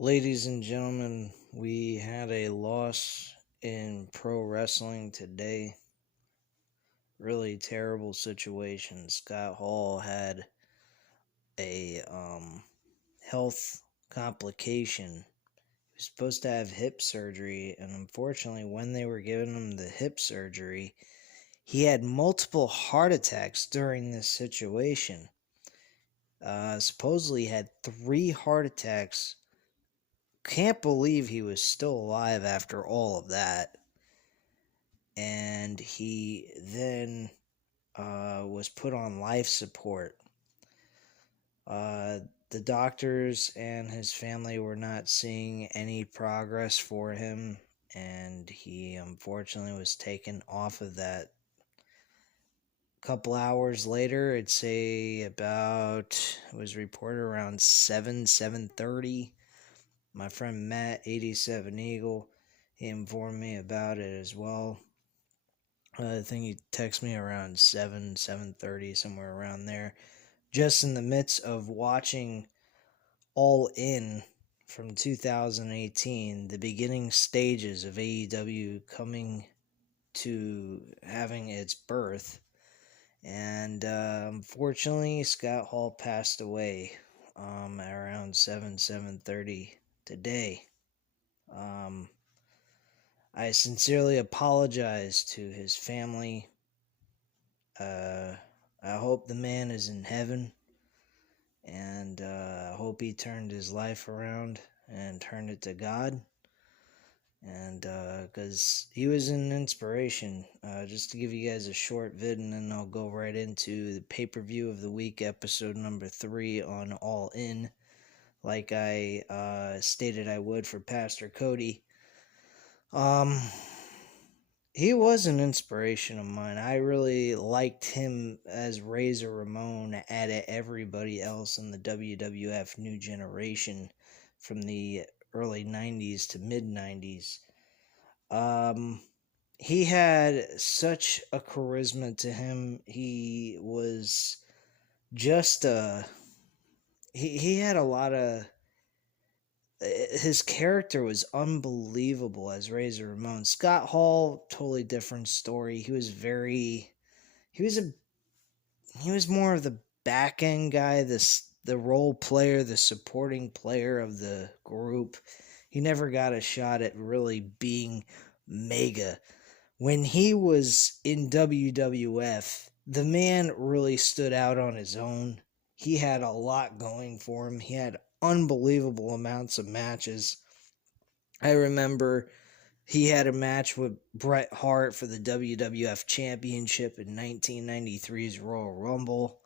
Ladies and gentlemen, we had a loss in pro wrestling today. Really terrible situation. Scott Hall had a health complication. He was supposed to have hip surgery, and unfortunately, when they were giving him the hip surgery, he had multiple heart attacks during this situation. Supposedly had 3 heart attacks. Can't believe he was still alive after all of that. And he then was put on life support. The doctors and his family were not seeing any progress for him, and he unfortunately was taken off of that. A couple hours later, it was reported around 7:30. My friend Matt, 87 Eagle, he informed me about it as well. I think he texted me around 7:30, somewhere around there. Just in the midst of watching All In from 2018, the beginning stages of AEW coming to having its birth. And unfortunately, Scott Hall passed away at around 7:30 today. I sincerely apologize to his family. I hope the man is in heaven, and I hope he turned his life around and turned it to God. And because he was an inspiration. Just to give you guys a short vid, and then I'll go right into the pay-per-view of the week, episode number 3 on All In. Like I stated I would for Pastor Cody. He was an inspiration of mine. I really liked him as Razor Ramon out of everybody else in the WWF New Generation from the early 90s to mid 90s. He had such a charisma to him. He was just he had a lot of, his character was unbelievable as Razor Ramon. Scott Hall, totally different story. He was more of the back end guy, the role player, the supporting player of the group. He never got a shot at really being mega. When he was in WWF, the man really stood out on his own. He had a lot going for him. He had unbelievable amounts of matches. I remember he had a match with Bret Hart for the WWF Championship in 1993's Royal Rumble.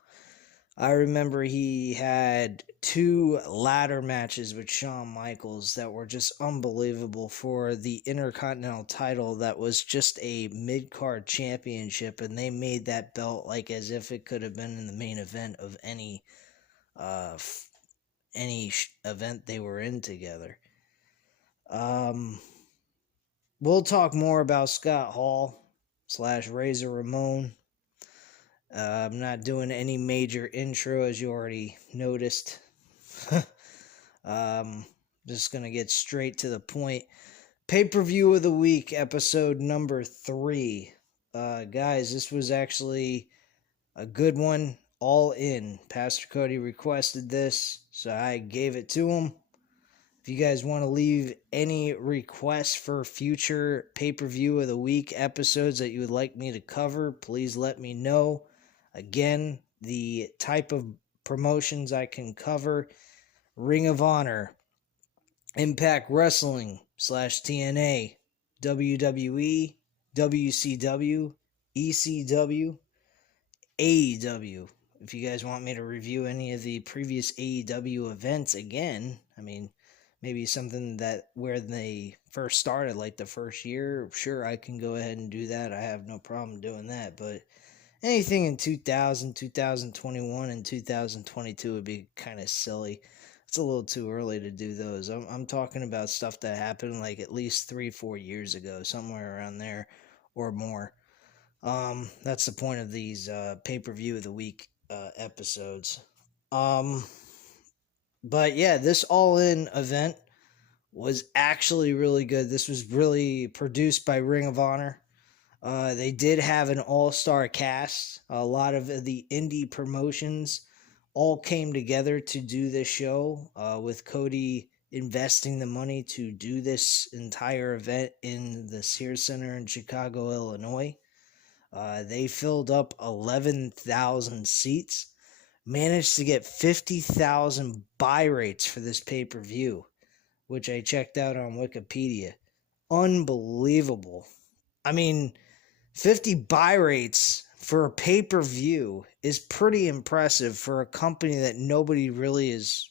I remember he had 2 ladder matches with Shawn Michaels that were just unbelievable for the Intercontinental title that was just a mid-card championship, and they made that belt like as if it could have been in the main event of any event they were in together. We'll talk more about Scott Hall / Razor Ramon. I'm not doing any major intro, as you already noticed. Just going to get straight to the point. Pay-per-view of the week, episode number 3. Guys, this was actually a good one. All In. Pastor Cody requested this, so I gave it to him. If you guys want to leave any requests for future pay-per-view of the week episodes that you would like me to cover, please let me know. Again, the type of promotions I can cover: Ring of Honor, Impact Wrestling / TNA, WWE, WCW, ECW, AEW. If you guys want me to review any of the previous AEW events again, I mean, maybe something that where they first started, like the first year, sure, I can go ahead and do that. I have no problem doing that. But anything in 2000, 2021, and 2022 would be kind of silly. It's a little too early to do those. I'm talking about stuff that happened like at least 3-4 years ago, somewhere around there or more. That's the point of these pay-per-view of the week episodes. But yeah, this All In event was actually really good. This was really produced by Ring of Honor. They did have an all-star cast. A lot of the indie promotions all came together to do this show, with Cody investing the money to do this entire event in the Sears Center in Chicago, Illinois. They filled up 11,000 seats, managed to get 50,000 buy rates for this pay-per-view, which I checked out on Wikipedia. Unbelievable. I mean, 50 buy rates for a pay-per-view is pretty impressive for a company that nobody really is,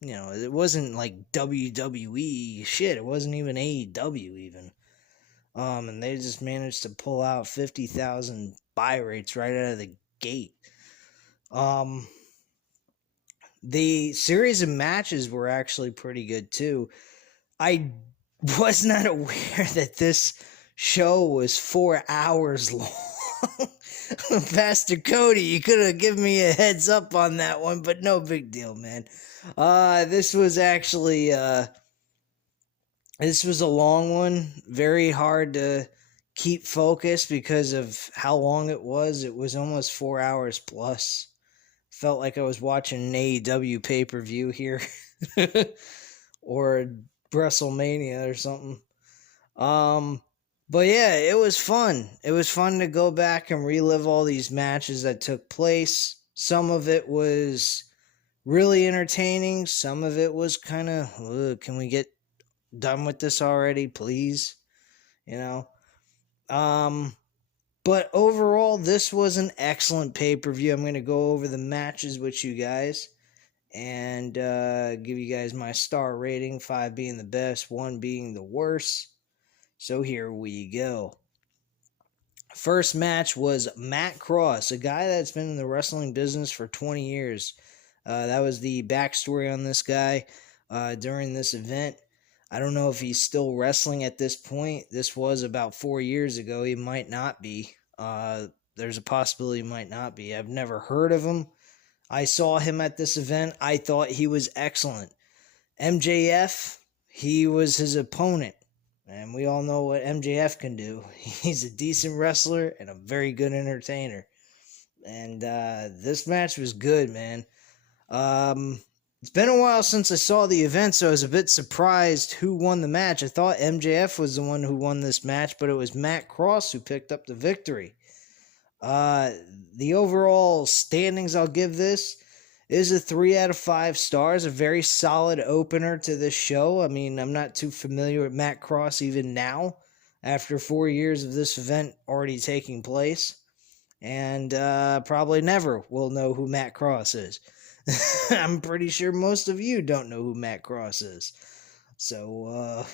it wasn't like WWE shit. It wasn't even AEW even. And they just managed to pull out 50,000 buy rates right out of the gate. The series of matches were actually pretty good too. I was not aware that this show was 4 hours long. Pastor Cody, you could have given me a heads up on that one, but no big deal, man. This was actually this was a long one, very hard to keep focused because of how long it was. It was almost 4 hours plus. Felt like I was watching an AEW pay-per-view here. Or WrestleMania or something. But yeah, it was fun. It was fun to go back and relive all these matches that took place. Some of it was really entertaining. Some of it was kind of, can we get done with this already, please? But overall, this was an excellent pay-per-view. I'm going to go over the matches with you guys and give you guys my star rating, 5 being the best, 1 being the worst. So here we go. First match was Matt Cross, a guy that's been in the wrestling business for 20 years. That was the backstory on this guy during this event. I don't know if he's still wrestling at this point. This was about 4 years ago. He might not be. There's a possibility he might not be. I've never heard of him. I saw him at this event. I thought he was excellent. MJF, he was his opponent. And we all know what MJF can do. He's a decent wrestler and a very good entertainer. And this match was good, man. It's been a while since I saw the event, so I was a bit surprised who won the match. I thought MJF was the one who won this match, but it was Matt Cross who picked up the victory. The overall standings I'll give this is a 3 out of 5 stars, a very solid opener to this show. I mean, I'm not too familiar with Matt Cross even now, after 4 years of this event already taking place, and probably never will know who Matt Cross is. I'm pretty sure most of you don't know who Matt Cross is. So,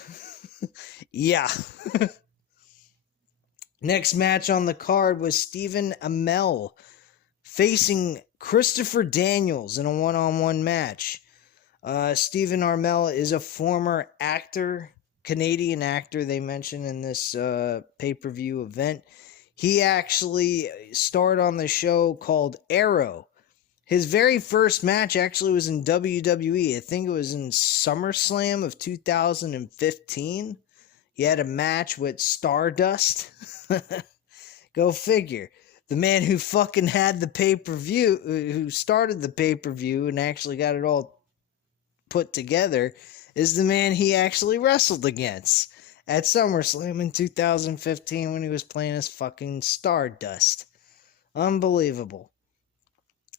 yeah. Next match on the card was Stephen Amell facing Christopher Daniels in a one-on-one match. Stephen Amell is a former actor, Canadian actor they mentioned in this pay-per-view event. He actually starred on the show called Arrow. His very first match actually was in WWE. I think it was in SummerSlam of 2015. He had a match with Stardust. Go figure. The man who fucking had the pay-per-view, who started the pay-per-view and actually got it all put together, is the man he actually wrestled against at SummerSlam in 2015 when he was playing as fucking Stardust. Unbelievable.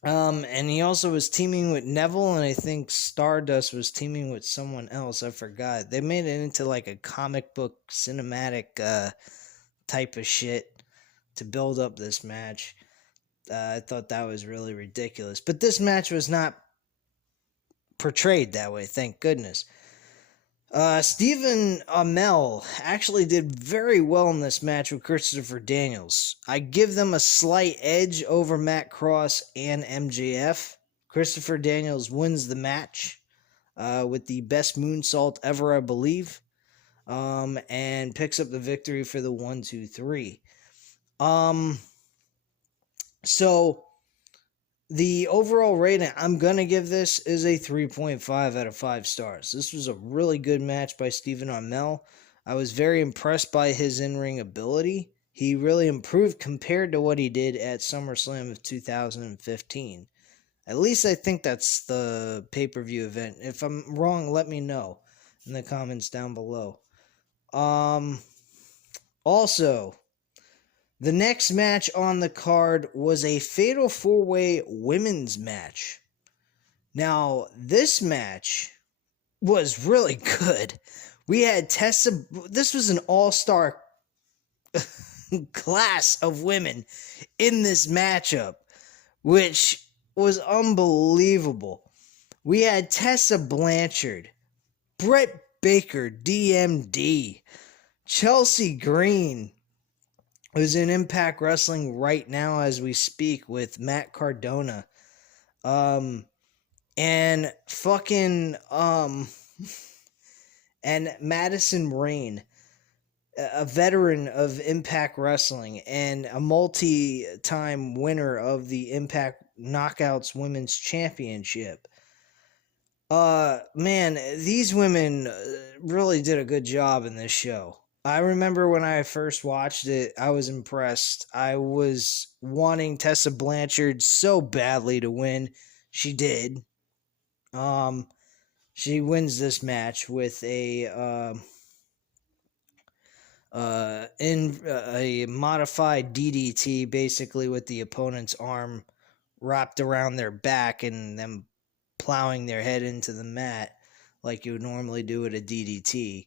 And he also was teaming with Neville, and I think Stardust was teaming with someone else. I forgot. They made it into like a comic book cinematic type of shit to build up this match. I thought that was really ridiculous. But this match was not portrayed that way, thank goodness. Stephen Amell actually did very well in this match with Christopher Daniels. I give them a slight edge over Matt Cross and MJF. Christopher Daniels wins the match with the best moonsault ever, I believe, and picks up the victory for the 1-2-3. So the overall rating I'm going to give this is a 3.5 out of 5 stars. This was a really good match by Stephen Amell. I was very impressed by his in-ring ability. He really improved compared to what he did at SummerSlam of 2015. At least I think that's the pay-per-view event. If I'm wrong, let me know in the comments down below. Also, the next match on the card was a Fatal 4-Way women's match. Now, this match was really good. We had Tessa. This was an all-star class of women in this matchup, which was unbelievable. We had Tessa Blanchard, Britt Baker, DMD, Chelsea Green, who's in Impact Wrestling right now as we speak with Matt Cardona. And fucking, and Madison Rayne, a veteran of Impact Wrestling and a multi-time winner of the Impact Knockouts Women's Championship. Man, these women really did a good job in this show. I remember when I first watched it, I was impressed. I was wanting Tessa Blanchard so badly to win. She did. She wins this match with a modified DDT, basically with the opponent's arm wrapped around their back and them plowing their head into the mat like you would normally do at a DDT.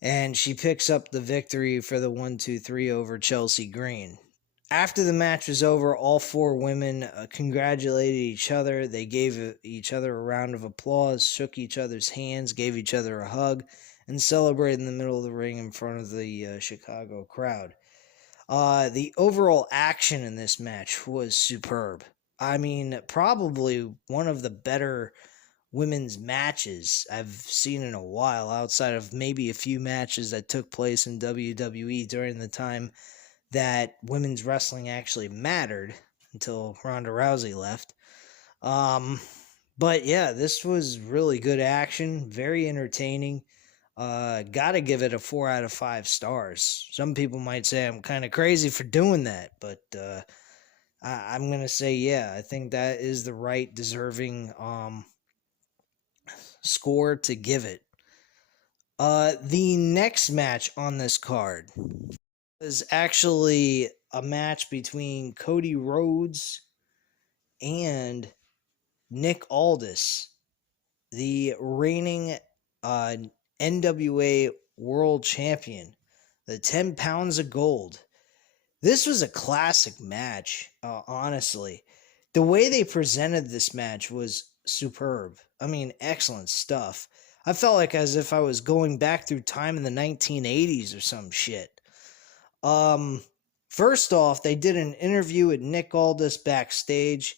And she picks up the victory for the 1-2-3 over Chelsea Green. After the match was over, all four women congratulated each other. They gave each other a round of applause, shook each other's hands, gave each other a hug, and celebrated in the middle of the ring in front of the Chicago crowd. The overall action in this match was superb. I mean, probably one of the better women's matches I've seen in a while, outside of maybe a few matches that took place in WWE during the time that women's wrestling actually mattered until Ronda Rousey left. But yeah, this was really good action, very entertaining. Gotta give it a 4 out of 5 stars. Some people might say I'm kind of crazy for doing that, but I'm gonna say yeah, I think that is the right deserving score to give it. The next match on this card is actually a match between Cody Rhodes and Nick Aldis, the reigning NWA World Champion, the 10 pounds of gold. This was a classic match, honestly. The way they presented this match was superb. I mean, excellent stuff. I felt like as if I was going back through time in the 1980s or some shit. First off, they did an interview with Nick Aldis backstage.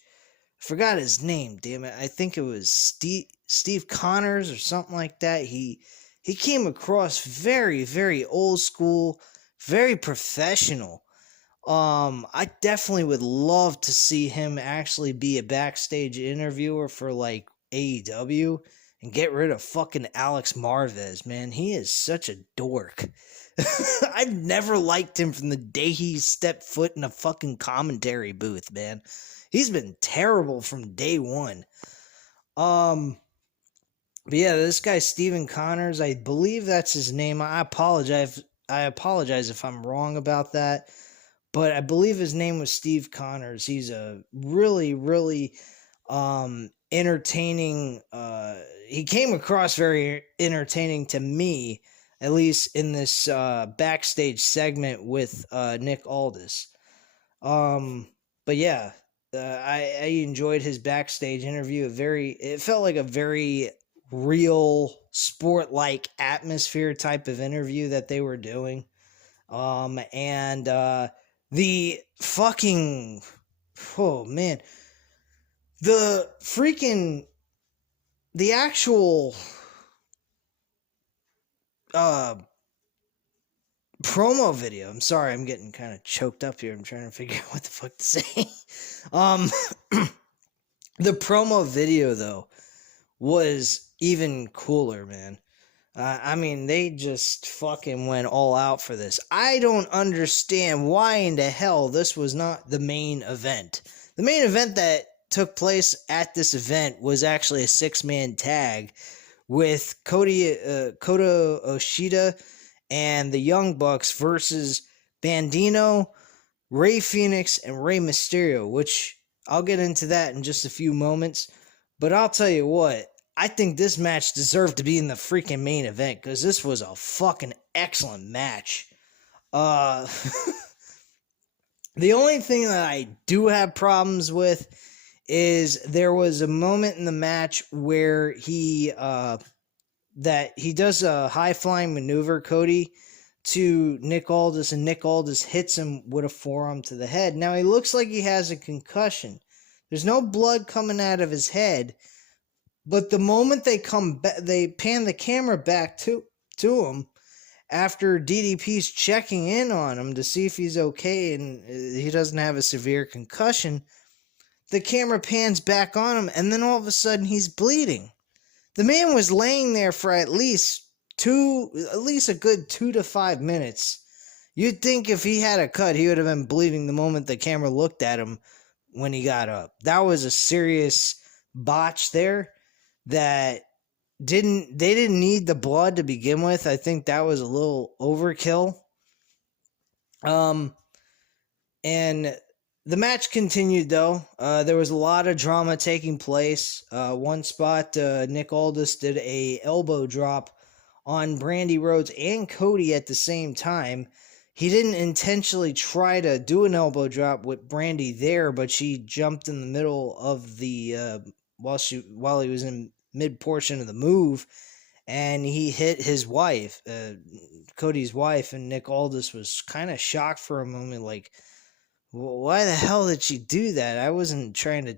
I forgot his name, damn it. I think it was Steve Connors or something like that. He came across very, very old school, very professional. I definitely would love to see him actually be a backstage interviewer for like AEW and get rid of fucking Alex Marvez, man. He is such a dork. I've never liked him from the day he stepped foot in a fucking commentary booth, man. He's been terrible from day one. But yeah, this guy Steven Connors, I believe that's his name. I apologize if I'm wrong about that. But I believe his name was Steve Connors. He's a really, really entertaining. He came across very entertaining to me, at least in this backstage segment with Nick Aldis. But yeah, I enjoyed his backstage interview. It felt like a very real sport-like atmosphere type of interview that they were doing. And the fucking, oh man, the actual promo video. I'm sorry, I'm getting kind of choked up here. I'm trying to figure out what the fuck to say. The promo video, though, was even cooler, man. I mean, they just fucking went all out for this. I don't understand why in the hell this was not the main event. The main event that took place at this event was actually a 6-man tag with Kota Oshida and the Young Bucks versus Bandino, Rey Fenix, and Rey Mysterio, which I'll get into that in just a few moments. But I'll tell you what, I think this match deserved to be in the freaking main event because this was a fucking excellent match. The only thing that I do have problems with is there was a moment in the match where he does a high flying maneuver, Cody, to Nick Aldis, and Nick Aldis hits him with a forearm to the head. Now he looks like he has a concussion. There's no blood coming out of his head, but the moment they pan the camera back to him after DDP's checking in on him to see if he's okay and he doesn't have a severe concussion, the camera pans back on him, and then all of a sudden he's bleeding. The man was laying there for at least a good 2 to 5 minutes. You'd think if he had a cut, he would have been bleeding the moment the camera looked at him when he got up. That was a serious botch there that they didn't need the blood to begin with. I think that was a little overkill. And the match continued, though. There was a lot of drama taking place. One spot, Nick Aldis did a elbow drop on Brandy Rhodes and Cody at the same time. He didn't intentionally try to do an elbow drop with Brandy there, but she jumped in the middle of the while he was in mid portion of the move, and he hit his wife, Cody's wife, and Nick Aldis was kind of shocked for a moment, like, why the hell did she do that? I wasn't trying to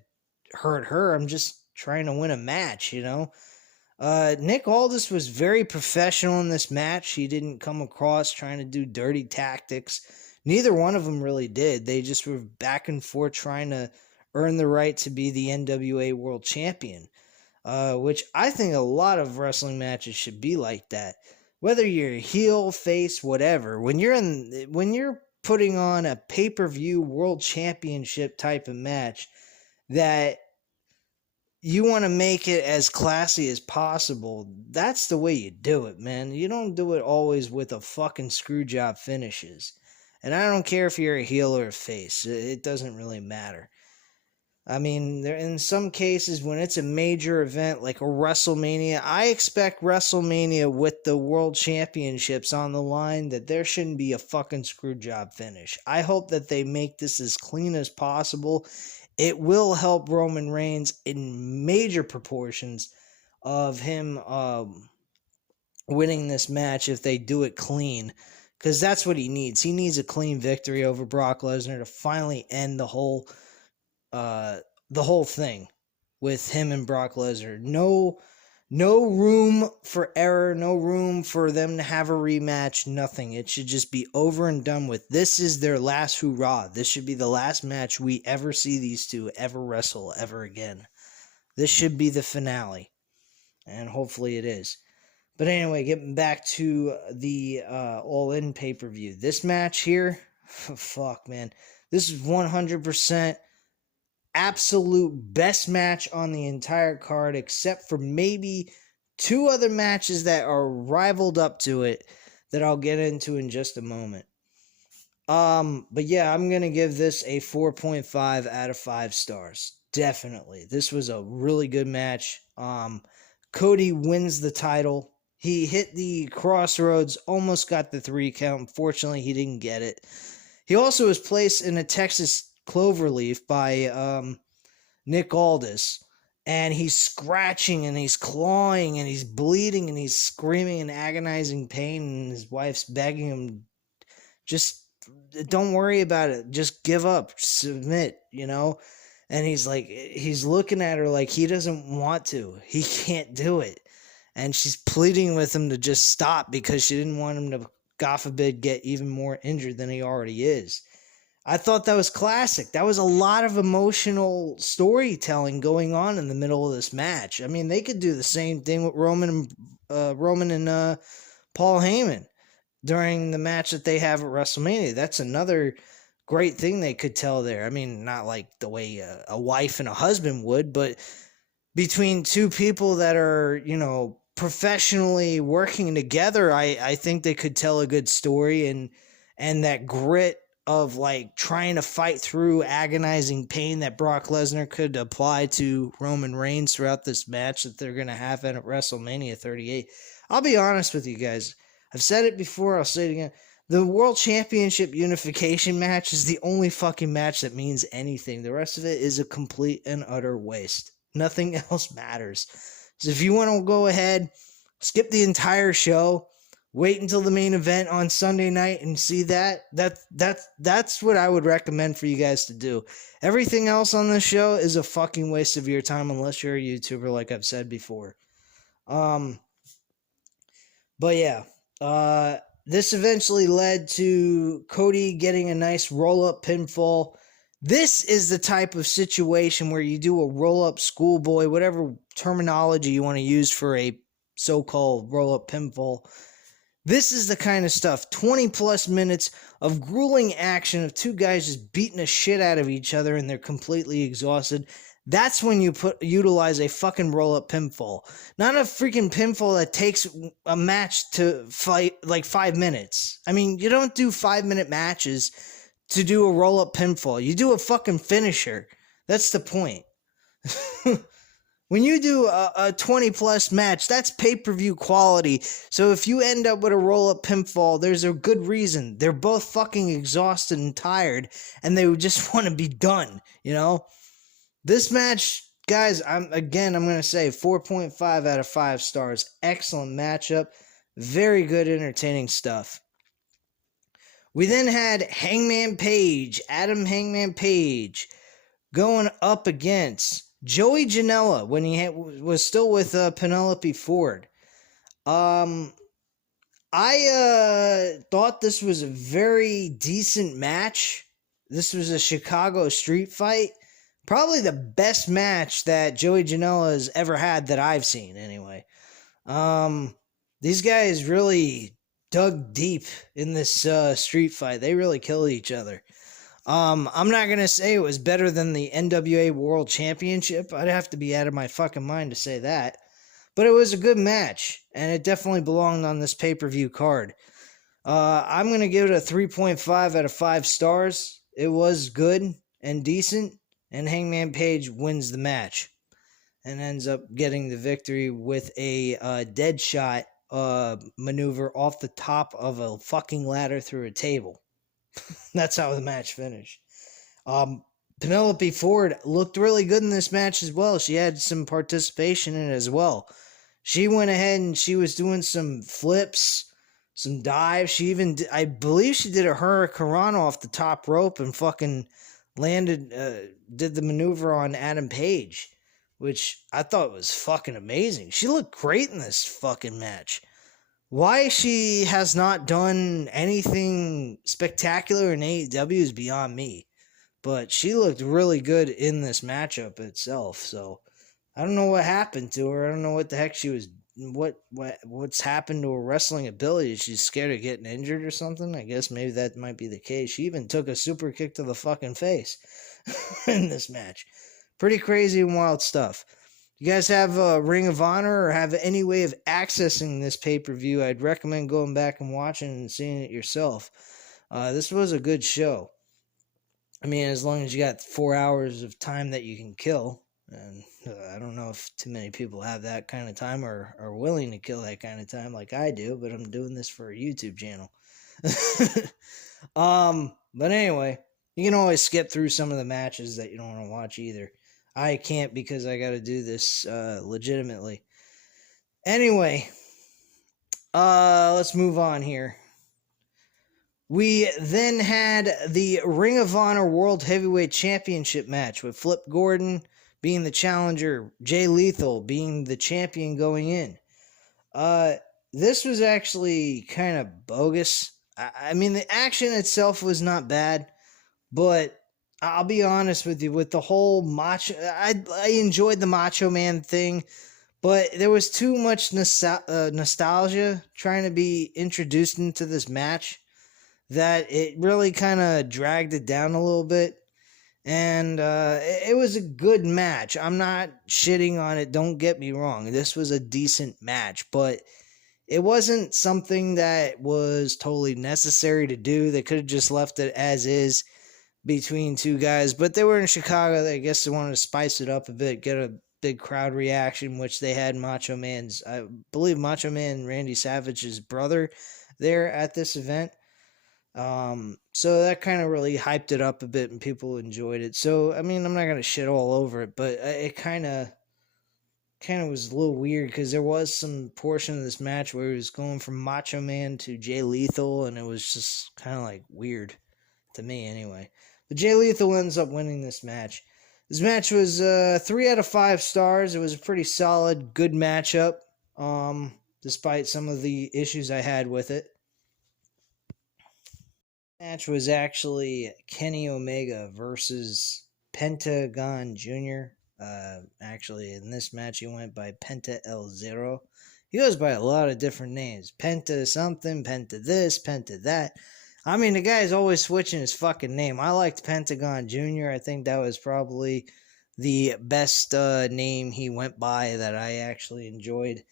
hurt her. I'm just trying to win a match, you know? Nick Aldis was very professional in this match. He didn't come across trying to do dirty tactics. Neither one of them really did. They just were back and forth trying to earn the right to be the NWA World Champion, which I think a lot of wrestling matches should be like that. Whether you're heel, face, whatever, when you're putting on a pay-per-view world championship type of match that you want to make it as classy as possible, that's the way you do it, man. You don't do it always with a fucking screw job finishes. And I don't care if you're a heel or a face. It doesn't really matter. I mean, in some cases, when it's a major event like a WrestleMania, I expect WrestleMania with the World Championships on the line that there shouldn't be a fucking screw job finish. I hope that they make this as clean as possible. It will help Roman Reigns in major proportions of him winning this match if they do it clean, because that's what he needs. He needs a clean victory over Brock Lesnar to finally end the whole thing with him and Brock Lesnar. No room for error, no room for them to have a rematch, nothing. It should just be over and done with. This is their last hurrah. This should be the last match we ever see these two ever wrestle ever again. This should be the finale, and hopefully it is. But anyway, getting back to the All-In pay-per-view. This match here, fuck, man. This is 100% absolute best match on the entire card, except for maybe 2 other matches that are rivaled up to it that I'll get into in just a moment. But yeah, I'm gonna give this a 4.5 out of 5 stars. Definitely. This was a really good match. Cody wins the title. He hit the crossroads, almost got the 3 count. Unfortunately, he didn't get it. He also was placed in a Texas cloverleaf by Nick Aldis, and he's scratching and he's clawing and he's bleeding and he's screaming in agonizing pain, and his wife's begging him, just don't worry about it, just give up, submit, you know. And he's looking at her like he doesn't want to, he can't do it, and she's pleading with him to just stop because she didn't want him to, God forbid, get even more injured than he already is. I thought that was classic. That was a lot of emotional storytelling going on in the middle of this match. I mean, they could do the same thing with Roman and Paul Heyman during the match that they have at WrestleMania. That's another great thing they could tell there. I mean, not like the way a wife and a husband would, but between two people that are, professionally working together, I think they could tell a good story, and that grit of like trying to fight through agonizing pain that Brock Lesnar could apply to Roman Reigns throughout this match that they're going to have at WrestleMania 38. I'll be honest with you guys. I've said it before, I'll say it again. The World Championship Unification match is the only fucking match that means anything. The rest of it is a complete and utter waste. Nothing else matters. So if you want to go ahead, skip the entire show, wait until the main event on Sunday night and see that's what I would recommend for you guys to do. Everything else on this show is a fucking waste of your time unless you're a YouTuber, like I've said before. But yeah, this eventually led to Cody getting a nice roll-up pinfall. This is the type of situation where you do a roll-up schoolboy, whatever terminology you want to use for a so-called roll-up pinfall. This is the kind of stuff, 20 plus minutes of grueling action of two guys just beating the shit out of each other and they're completely exhausted. That's when you utilize a fucking roll-up pinfall. Not a freaking pinfall that takes a match to fight like 5 minutes. I mean, you don't do 5-minute matches to do a roll-up pinfall. You do a fucking finisher. That's the point. When you do a 20-plus match, that's pay-per-view quality. So if you end up with a roll-up pinfall, there's a good reason. They're both fucking exhausted and tired, and they just want to be done, This match, guys, I'm going to say 4.5 out of 5 stars. Excellent matchup. Very good, entertaining stuff. We then had Adam Hangman Page, going up against Joey Janela when he was still with Penelope Ford. I thought this was a very decent match. This was a Chicago street fight. Probably the best match that Joey Janela has ever had that I've seen, anyway. These guys really dug deep in this street fight. They really killed each other. I'm not going to say it was better than the NWA World Championship. I'd have to be out of my fucking mind to say that. But it was a good match, and it definitely belonged on this pay-per-view card. I'm going to give it a 3.5 out of 5 stars. It was good and decent, and Hangman Page wins the match and ends up getting the victory with a dead shot maneuver off the top of a fucking ladder through a table. That's how the match finished. Penelope Ford looked really good in this match as well. She had some participation in it as well. She went ahead and she was doing some flips, some dives. She even, I believe she did a hurricanrana off the top rope and fucking did the maneuver on Adam Page, which I thought was fucking amazing. She looked great in this fucking match. Why she has not done anything spectacular in AEW is beyond me. But she looked really good in this matchup itself. So I don't know what happened to her. I don't know what the heck she was. What's happened to her wrestling ability? She's scared of getting injured or something. I guess maybe that might be the case. She even took a super kick to the fucking face in this match. Pretty crazy and wild stuff. You guys have a Ring of Honor or have any way of accessing this pay-per-view, I'd recommend going back and watching and seeing it yourself. This was a good show. I mean, as long as you got 4 hours of time that you can kill. And I don't know if too many people have that kind of time or are willing to kill that kind of time like I do, but I'm doing this for a YouTube channel. But anyway, you can always skip through some of the matches that you don't want to watch either. I can't because I got to do this legitimately. Anyway, let's move on here. We then had the Ring of Honor World Heavyweight Championship match with Flip Gordon being the challenger, Jay Lethal being the champion going in. This was actually kind of bogus. I mean, the action itself was not bad, But I'll be honest with you, with the whole macho, I enjoyed the Macho Man thing, but there was too much nostalgia trying to be introduced into this match that it really kind of dragged it down a little bit. And it was a good match. I'm not shitting on it. Don't get me wrong. This was a decent match, but it wasn't something that was totally necessary to do. They could have just left it as is between two guys, but they were in Chicago. I guess they wanted to spice it up a bit, get a big crowd reaction, which they had Macho Man's, I believe Macho Man Randy Savage's brother there at this event. So that kind of really hyped it up a bit and people enjoyed it. So, I mean, I'm not going to shit all over it, but it kind of was a little weird because there was some portion of this match where he was going from Macho Man to Jay Lethal, and it was just kind of like weird to me anyway. But Jay Lethal ends up winning this match. This match was 3 out of 5 stars. It was a pretty solid, good matchup, despite some of the issues I had with it. Match was actually Kenny Omega versus Pentagon Jr. Actually, in this match, he went by Penta El Zero. He goes by a lot of different names. Penta something, Penta this, Penta that. I mean, the guy's always switching his fucking name. I liked Pentagon Jr. I think that was probably the best name he went by that I actually enjoyed.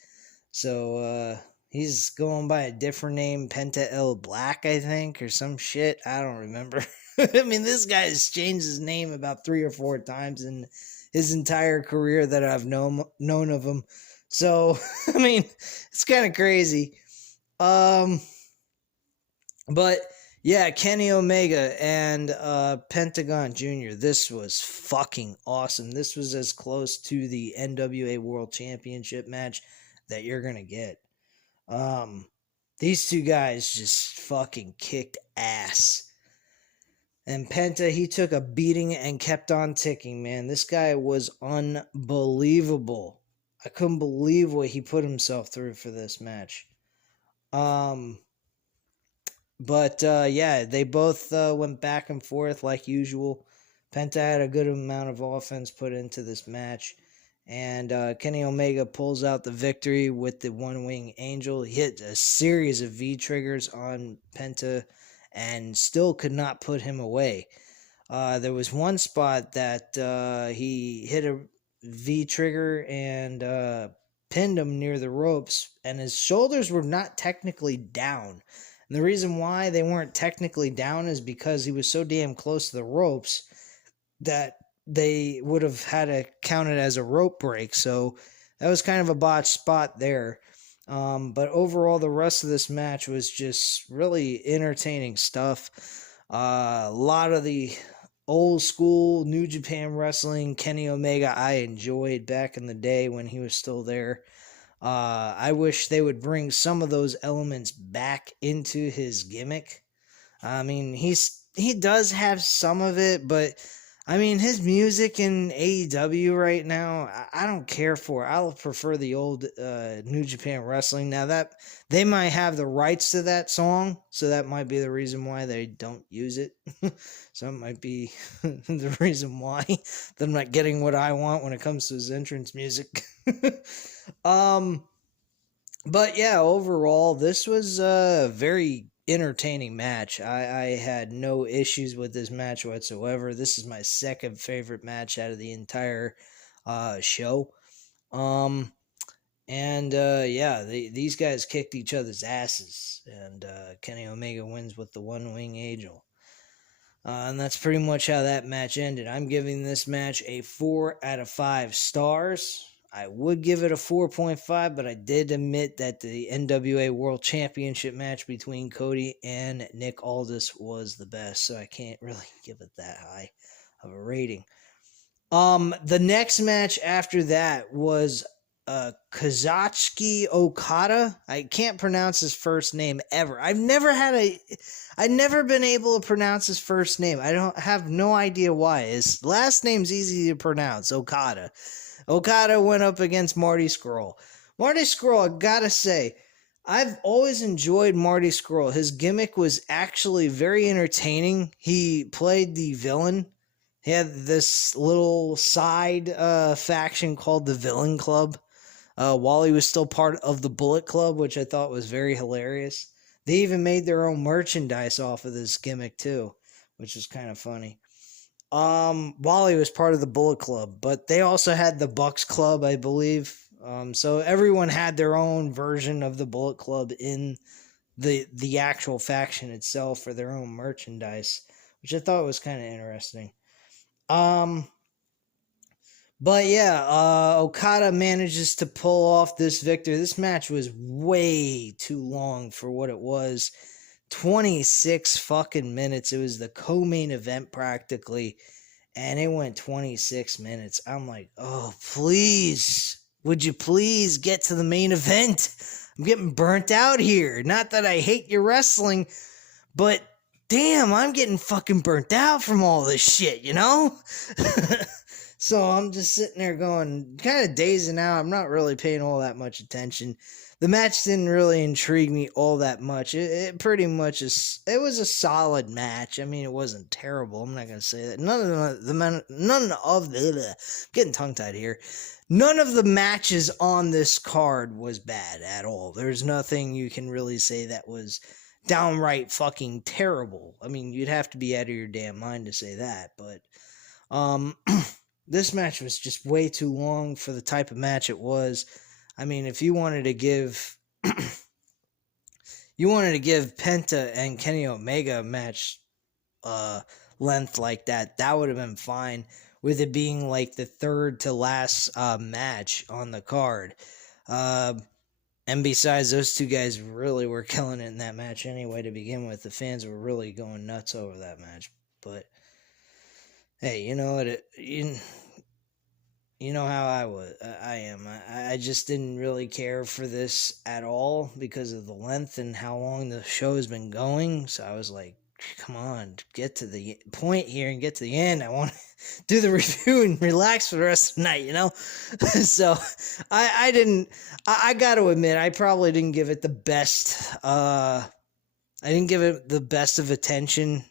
So, he's going by a different name, Penta El Black, I think, or some shit. I don't remember. I mean, this guy has changed his name about 3 or 4 times in his entire career that I've known of him. So, I mean, it's kind of crazy. But yeah, Kenny Omega and Pentagon Jr. This was fucking awesome. This was as close to the NWA World Championship match that you're gonna get. These two guys just fucking kicked ass. And Penta, he took a beating and kept on ticking, man. This guy was unbelievable. I couldn't believe what he put himself through for this match. But yeah, they both went back and forth like usual. Penta had a good amount of offense put into this match. And Kenny Omega pulls out the victory with the one-wing angel. He hit a series of V-triggers on Penta and still could not put him away. There was one spot that he hit a V-trigger and pinned him near the ropes, and his shoulders were not technically down. And the reason why they weren't technically down is because he was so damn close to the ropes that they would have had to count it as a rope break. So that was kind of a botched spot there. But overall, the rest of this match was just really entertaining stuff. A lot of the old school New Japan Wrestling, Kenny Omega, I enjoyed back in the day when he was still there. I wish they would bring some of those elements back into his gimmick. I mean, he does have some of it, but I mean, his music in AEW right now, I don't care for. I'll prefer the old New Japan Wrestling. Now that they might have the rights to that song, so that might be the reason why they don't use it. So it might be the reason why I'm not getting what I want when it comes to his entrance music. But yeah, overall, this was a very entertaining match. I had no issues with this match whatsoever. This is my second favorite match out of the entire show. Yeah, these guys kicked each other's asses, and Kenny Omega wins with the one-wing angel. And that's pretty much how that match ended. I'm giving this match a 4 out of 5 stars. I would give it a 4.5, but I did admit that the NWA World Championship match between Cody and Nick Aldis was the best, so I can't really give it that high of a rating. The next match after that was Kazuchika Okada. I can't pronounce his first name ever. I've never been able to pronounce his first name. I have no idea why. His last name's easy to pronounce, Okada. Okada went up against Marty Scurll. Marty Scurll, I gotta say, I've always enjoyed Marty Scurll. His gimmick was actually very entertaining. He played the villain. He had this little side faction called the Villain Club while he was still part of the Bullet Club, which I thought was very hilarious. They even made their own merchandise off of this gimmick too, which was kind of funny. While he was part of the Bullet Club, but they also had the Bucks Club, I believe. So everyone had their own version of the Bullet Club in the actual faction itself for their own merchandise, which I thought was kind of interesting. Um, but yeah, Okada manages to pull off this victory. This match was way too long for what it was. 26 fucking minutes. It was the co-main event practically, and it went 26 minutes. I'm like, oh, please. Would you please get to the main event? I'm getting burnt out here. Not that I hate your wrestling, but damn, I'm getting fucking burnt out from all this shit, you know? So I'm just sitting there going, kind of dazing out. I'm not really paying all that much attention. The match didn't really intrigue me all that much. It pretty much it was a solid match. I mean, it wasn't terrible. I'm not gonna say that. Getting tongue tied here. None of the matches on this card was bad at all. There's nothing you can really say that was downright fucking terrible. I mean, you'd have to be out of your damn mind to say that, but this match was just way too long for the type of match it was. I mean, if you wanted to give Penta and Kenny Omega a match length like that, that would have been fine, with it being like the third to last match on the card. And besides, those two guys really were killing it in that match anyway to begin with. The fans were really going nuts over that match. But hey, you know what? You know how I am. I just didn't really care for this at all because of the length and how long the show has been going. So I was like, come on, get to the point here and get to the end. I want to do the review and relax for the rest of the night, you know? So I got to admit, I probably didn't give it the best. I didn't give it the best of attention,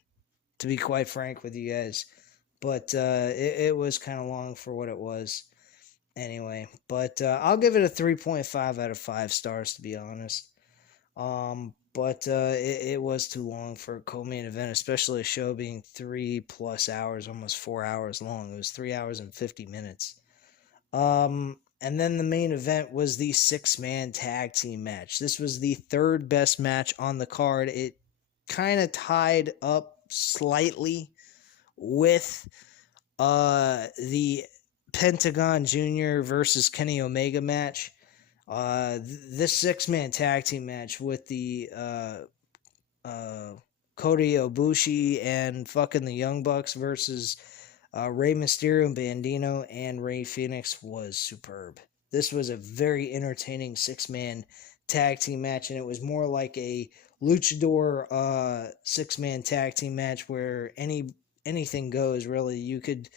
to be quite frank with you guys. But it was kind of long for what it was anyway. But I'll give it a 3.5 out of 5 stars, to be honest. But it was too long for a co-main event, especially a show being 3+ hours, almost 4 hours long. It was 3 hours and 50 minutes. And then the main event was the 6-man tag team match. This was the third best match on the card. It kind of tied up slightly with the Pentagon Jr. versus Kenny Omega match. This 6-man tag team match with the Kota Ibushi and fucking the Young Bucks versus Rey Mysterio, Bandito, and Rey Fenix was superb. This was a very entertaining 6-man tag team match, and it was more like a luchador 6-man tag team match where anything goes, really. It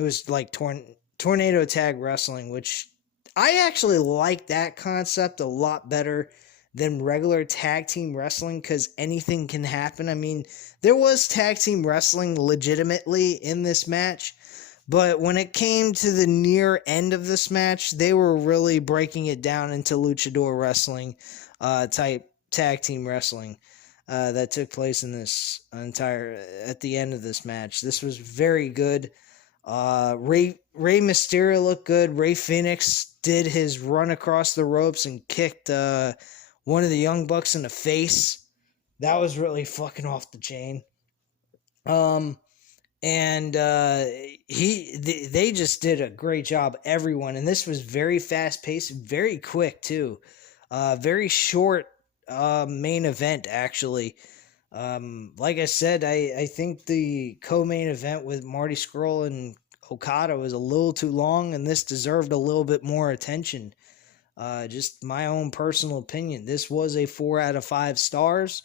was like tornado tag wrestling, which I actually like that concept a lot better than regular tag team wrestling, because anything can happen. I mean, there was tag team wrestling legitimately in this match, but when it came to the near end of this match, they were really breaking it down into luchador wrestling type tag team wrestling that took place in this at the end of this match. This was very good. Rey Mysterio looked good. Rey Fenix did his run across the ropes and kicked one of the Young Bucks in the face. That was really fucking off the chain. And they just did a great job, everyone. And this was very fast paced, very quick too. Very short main event, actually. Like I said, I think the co-main event with Marty Scurll and Okada was a little too long, and this deserved a little bit more attention. Just my own personal opinion. This was a 4 out of 5 stars.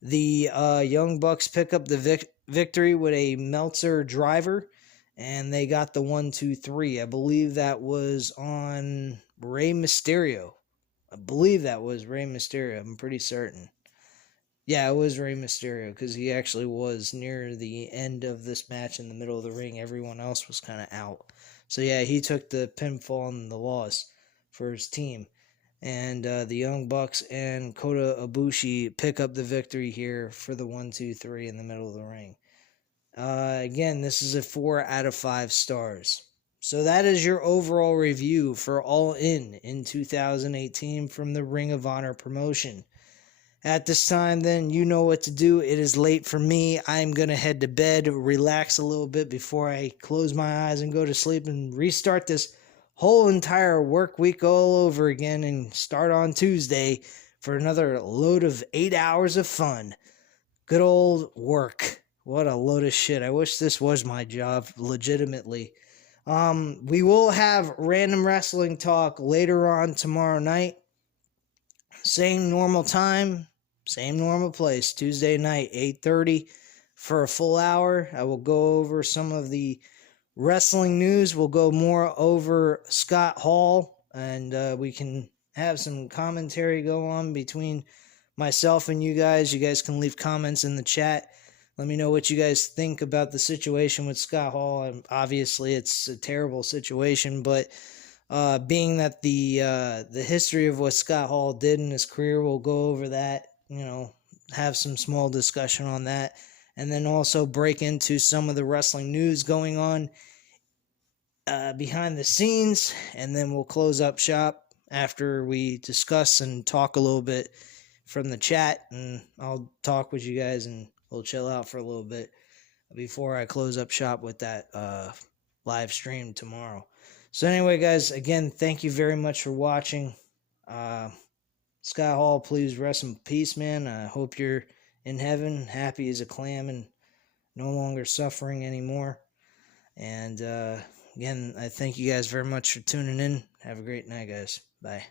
The Young Bucks pick up the victory with a Meltzer driver, and they got the 1, 2, 3. I believe that was on Rey Mysterio. I believe that was Rey Mysterio. I'm pretty certain. Yeah, it was Rey Mysterio because he actually was near the end of this match in the middle of the ring. Everyone else was kind of out. So yeah, he took the pinfall and the loss for his team. And the Young Bucks and Kota Ibushi pick up the victory here for the 1-2-3 in the middle of the ring. Again, this is a 4 out of 5 stars. So that is your overall review for All In 2018 from the Ring of Honor promotion. At this time, then, you know what to do. It is late for me. I'm going to head to bed, relax a little bit before I close my eyes and go to sleep and restart this whole entire work week all over again and start on Tuesday for another load of 8 hours of fun. Good old work. What a load of shit. I wish this was my job, legitimately. We will have random wrestling talk later on tomorrow night. Same normal time, same normal place, Tuesday night, 8:30 for a full hour. I will go over some of the wrestling news. We'll go more over Scott Hall, and we can have some commentary go on between myself and you guys. You guys can leave comments in the chat. Let me know what you guys think about the situation with Scott Hall. Obviously, it's a terrible situation, but being that the history of what Scott Hall did in his career, we'll go over that, have some small discussion on that, and then also break into some of the wrestling news going on behind the scenes, and then we'll close up shop after we discuss and talk a little bit from the chat, and I'll talk with you guys, and we'll chill out for a little bit before I close up shop with that live stream tomorrow. So anyway, guys, again, thank you very much for watching. Scott Hall, please rest in peace, man. I hope you're in heaven, happy as a clam, and no longer suffering anymore. And again, I thank you guys very much for tuning in. Have a great night, guys. Bye.